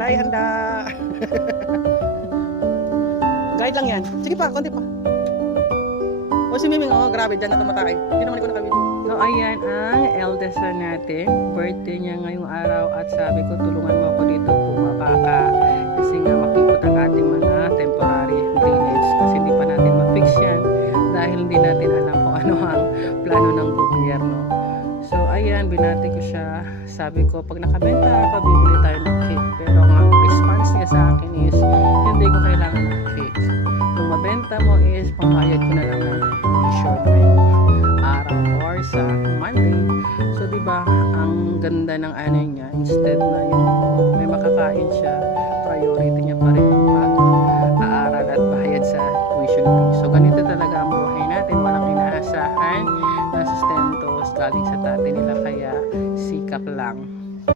Palay handa. Guide lang yan. Sige pa, konti pa. O si Miming, oh, grabe, dyan na tumatay. Hindi naman ko nakabili. So, ayan ang eldest na natin. Birthday niya ngayong araw at sabi ko, tulungan mo ako dito pumapaka. Kasi nga makikot ang ating mga temporary drainage. Kasi hindi pa natin ma-fix yan dahil hindi natin alam kung ano ang plano ng gobyerno. So, ayan, binati ko siya. Sabi ko, pag nakabenta ako, bibili tayo ng cake. Pambayad ko na lang ng t-shirt ngayong araw or sa Monday. So, di ba ang ganda ng ano niya, instead na yung may makakain siya, priority niya pa rin yung pag-aaral at bayad sa tuition fee. So, ganito talaga ang buhay natin. Walang inaasahan na sustentos galing sa tate nila kaya sikap lang